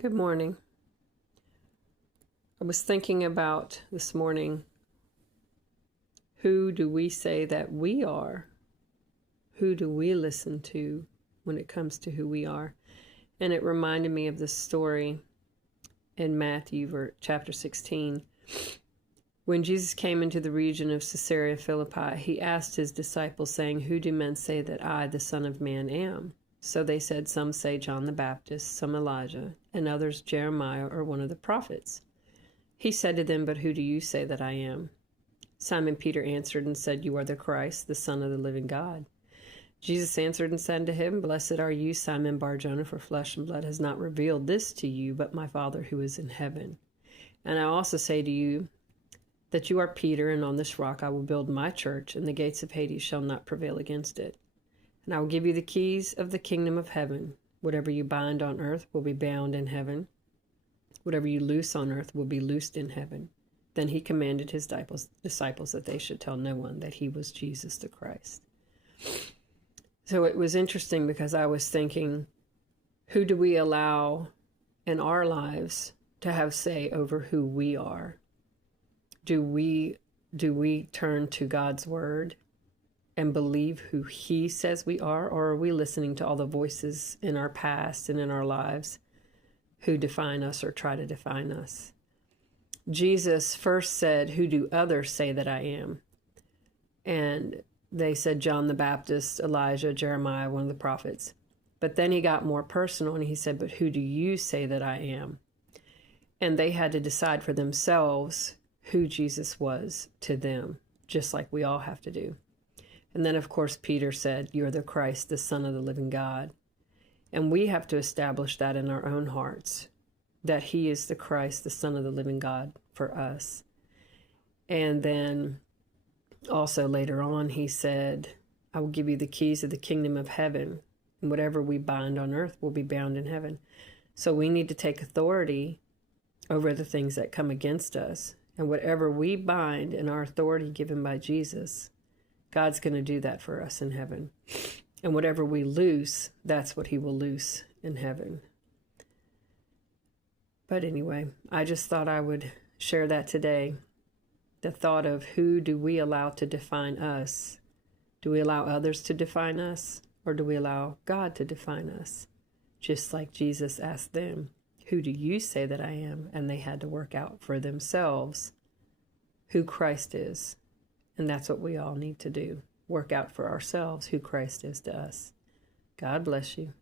Good morning. I was thinking about this morning, who do we say that we are? Who do we listen to when it comes to who we are? And it reminded me of this story in Matthew chapter 16. When Jesus came into the region of Caesarea Philippi, he asked his disciples, saying, "Who do men say that I, the Son of Man, am?" So they said, "Some say John the Baptist, some Elijah, and others Jeremiah or one of the prophets." He said to them, "But who do you say that I am?" Simon Peter answered and said, "You are the Christ, the Son of the living God." Jesus answered and said to him, "Blessed are you, Simon Bar-Jonah, for flesh and blood has not revealed this to you, but my Father who is in heaven. And I also say to you that you are Peter, and on this rock I will build my church, and the gates of Hades shall not prevail against it. And I will give you the keys of the kingdom of heaven. Whatever you bind on earth will be bound in heaven. Whatever you loose on earth will be loosed in heaven." Then he commanded his disciples that they should tell no one that he was Jesus the Christ. So it was interesting because I was thinking, who do we allow in our lives to have say over who we are? Do we turn to God's word and believe who he says we are, or are we listening to all the voices in our past and in our lives who define us or try to define us? Jesus first said, "Who do others say that I am?" And they said John the Baptist, Elijah, Jeremiah, one of the prophets. But then he got more personal and he said, "But who do you say that I am?" And they had to decide for themselves who Jesus was to them, just like we all have to do. And then, of course, Peter said, "You're the Christ, the Son of the living God." And we have to establish that in our own hearts, that he is the Christ, the Son of the living God for us. And then also later on, he said, "I will give you the keys of the kingdom of heaven, and whatever we bind on earth will be bound in heaven." So we need to take authority over the things that come against us. And whatever we bind in our authority given by Jesus, God's going to do that for us in heaven. And whatever we loose, that's what he will loose in heaven. But anyway, I just thought I would share that today. The thought of who do we allow to define us? Do we allow others to define us? Or do we allow God to define us? Just like Jesus asked them, "Who do you say that I am?" And they had to work out for themselves who Christ is. And that's what we all need to do. Work out for ourselves who Christ is to us. God bless you.